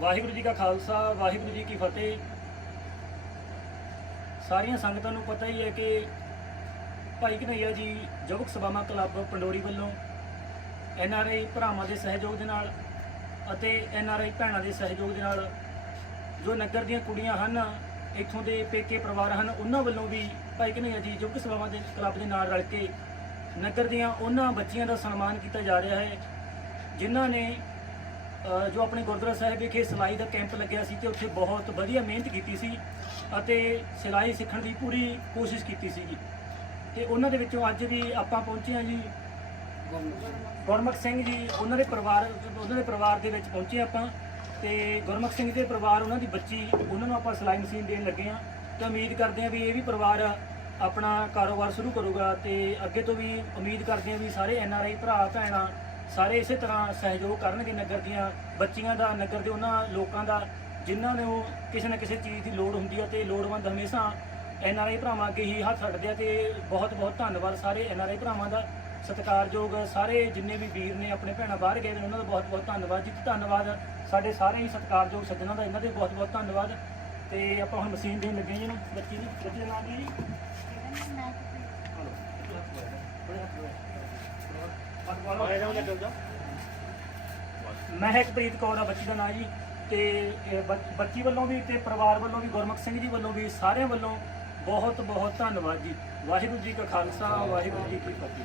ਵਾਹਿਗੁਰੂ ਜੀ ਕਾ ਖਾਲਸਾ, ਵਾਹਿਗੁਰੂ ਜੀ ਕੀ ਫਤਿਹ। ਸਾਰੀਆਂ ਸੰਗਤਾਂ ਨੂੰ ਪਤਾ ਹੀ ਹੈ ਕਿ ਭਾਈ ਕਨਈਆ ਜੀ ਯੁਵਕ ਸਭਾਵਾਂ ਕਲੱਬ ਪੰਡੋਰੀ ਵੱਲੋਂ ਐਨ ਆਰ ਆਈ ਭਰਾਵਾਂ ਦੇ ਸਹਿਯੋਗ ਦੇ ਨਾਲ ਅਤੇ ਐਨ ਆਰ ਆਈ ਭੈਣਾਂ ਦੇ ਸਹਿਯੋਗ ਦੇ ਨਾਲ ਜੋ ਨਗਰ ਦੀਆਂ ਕੁੜੀਆਂ ਹਨ, ਇੱਥੋਂ ਦੇ ਪੇਕੇ ਪਰਿਵਾਰ ਹਨ, ਉਹਨਾਂ ਵੱਲੋਂ ਵੀ ਭਾਈ ਕਨਈਆ ਜੀ ਯੁਵਕ ਸਭਾਵਾਂ ਦੇ ਕਲੱਬ ਦੇ ਨਾਲ ਰਲ ਕੇ ਨਗਰ ਦੀਆਂ ਉਹਨਾਂ ਬੱਚੀਆਂ ਦਾ ਸਨਮਾਨ ਕੀਤਾ ਜਾ ਰਿਹਾ ਹੈ, ਜਿਨ੍ਹਾਂ ਨੇ ਜੋ ਆਪਣੇ ਗੁਰਦੁਆਰਾ ਸਾਹਿਬ ਵਿਖੇ ਸਿਲਾਈ ਦਾ ਕੈਂਪ ਲੱਗਿਆ ਸੀ ਤੇ ਉੱਥੇ ਬਹੁਤ ਵਧੀਆ ਮਿਹਨਤ ਕੀਤੀ ਸੀ ਅਤੇ ਸਿਲਾਈ ਸਿੱਖਣ ਦੀ ਪੂਰੀ ਕੋਸ਼ਿਸ਼ ਕੀਤੀ ਸੀਗੀ। ਤੇ ਉਹਨਾਂ ਦੇ ਵਿੱਚੋਂ ਅੱਜ ਵੀ ਆਪਾਂ ਪਹੁੰਚੇ ਹਾਂ ਜੀ। ਗੁਰਮੁਖ ਸਿੰਘ ਜੀ, ਉਹਨਾਂ ਦੇ ਪਰਿਵਾਰ, ਉਹਨਾਂ ਦੇ ਪਰਿਵਾਰ ਦੇ ਵਿੱਚ ਪਹੁੰਚੇ ਆਪਾਂ ਤੇ ਗੁਰਮੁਖ ਸਿੰਘ ਦੇ ਪਰਿਵਾਰ, ਉਹਨਾਂ ਦੀ ਬੱਚੀ, ਉਹਨਾਂ ਨੂੰ ਆਪਾਂ ਸਿਲਾਈ ਮਸ਼ੀਨ ਦੇਣ ਲੱਗੇ ਆ ਤੇ ਉਮੀਦ ਕਰਦੇ ਆ ਵੀ ਇਹ ਵੀ ਪਰਿਵਾਰ ਆਪਣਾ ਕਾਰੋਬਾਰ ਸ਼ੁਰੂ ਕਰੂਗਾ ਤੇ ਅੱਗੇ ਤੋਂ ਵੀ ਉਮੀਦ ਕਰਦੇ ਆ ਵੀ ਸਾਰੇ ਐਨ ਆਰ ਆਈ ਭਰਾ, ਭੈਣਾਂ ਸਾਰੇ ਇਸੇ ਤਰ੍ਹਾਂ ਸਹਿਯੋਗ ਕਰਨਗੇ ਨਗਰ ਦੀਆਂ ਬੱਚੀਆਂ ਦਾ, ਨਗਰ ਦੇ ਉਹਨਾਂ ਲੋਕਾਂ ਦਾ, ਜਿਨ੍ਹਾਂ ਨੂੰ ਕਿਸੇ ਨਾ ਕਿਸੇ ਚੀਜ਼ ਦੀ ਲੋੜ ਹੁੰਦੀ ਆ ਤੇ ਲੋੜਵੰਦ ਹਮੇਸ਼ਾ ਐਨ ਆਰ ਆਈ ਭਰਾਵਾਂ ਅੱਗੇ ਹੀ ਹੱਥ ਰੱਖਦੇ ਆ ਤੇ ਬਹੁਤ ਬਹੁਤ ਧੰਨਵਾਦ ਸਾਰੇ ਐਨ ਆਰ ਆਈ ਭਰਾਵਾਂ ਦਾ ਸਤਿਕਾਰਯੋਗ ਸਾਰੇ ਜਿੰਨੇ ਵੀ ਵੀਰ ਨੇ ਆਪਣੇ ਭੈਣਾਂ ਬਾਹਰ ਗਏ ਨੇ, ਉਹਨਾਂ ਦਾ ਬਹੁਤ ਬਹੁਤ ਧੰਨਵਾਦ ਜੀ ਧੰਨਵਾਦ ਸਾਡੇ ਸਾਰੇ ਹੀ ਸਤਿਕਾਰਯੋਗ ਸੱਜਣਾਂ ਦਾ, ਇਹਨਾਂ ਦੇ ਬਹੁਤ ਬਹੁਤ ਧੰਨਵਾਦ ਤੇ ਆਪਾਂ ਹੁਣ ਮਸ਼ੀਨ ਦੇਣ ਲੱਗੇ ਜੀ ਇਹਨੂੰ। ਬੱਚੀ ਨੂੰ ਬੱਚੇ ਦਾ ਨਾਮ ਕੀ ਜੀ? ਮਹਿਕਪ੍ਰੀਤ ਕੌਰ ਆ, ਬੱਚੀ ਦਾ ਨਾਂ ਜੀ। ਤੇ, ਇਹ ਬੱਚ- ਬੱਚੀ ਵੱਲੋਂ ਵੀ ਤੇ ਪਰਿਵਾਰ ਵੱਲੋਂ ਵੀ, ਗੁਰਮੁਖ ਸਿੰਘ ਜੀ ਵੱਲੋਂ ਵੀ ਸਾਰਿਆਂ ਵੱਲੋਂ ਬਹੁਤ ਬਹੁਤ ਧੰਨਵਾਦ ਜੀ। ਵਾਹਿਗੁਰੂ ਜੀ ਕਾ ਖਾਲਸਾ, ਵਾਹਿਗੁਰੂ ਜੀ ਕੀ ਫਤਿਹ।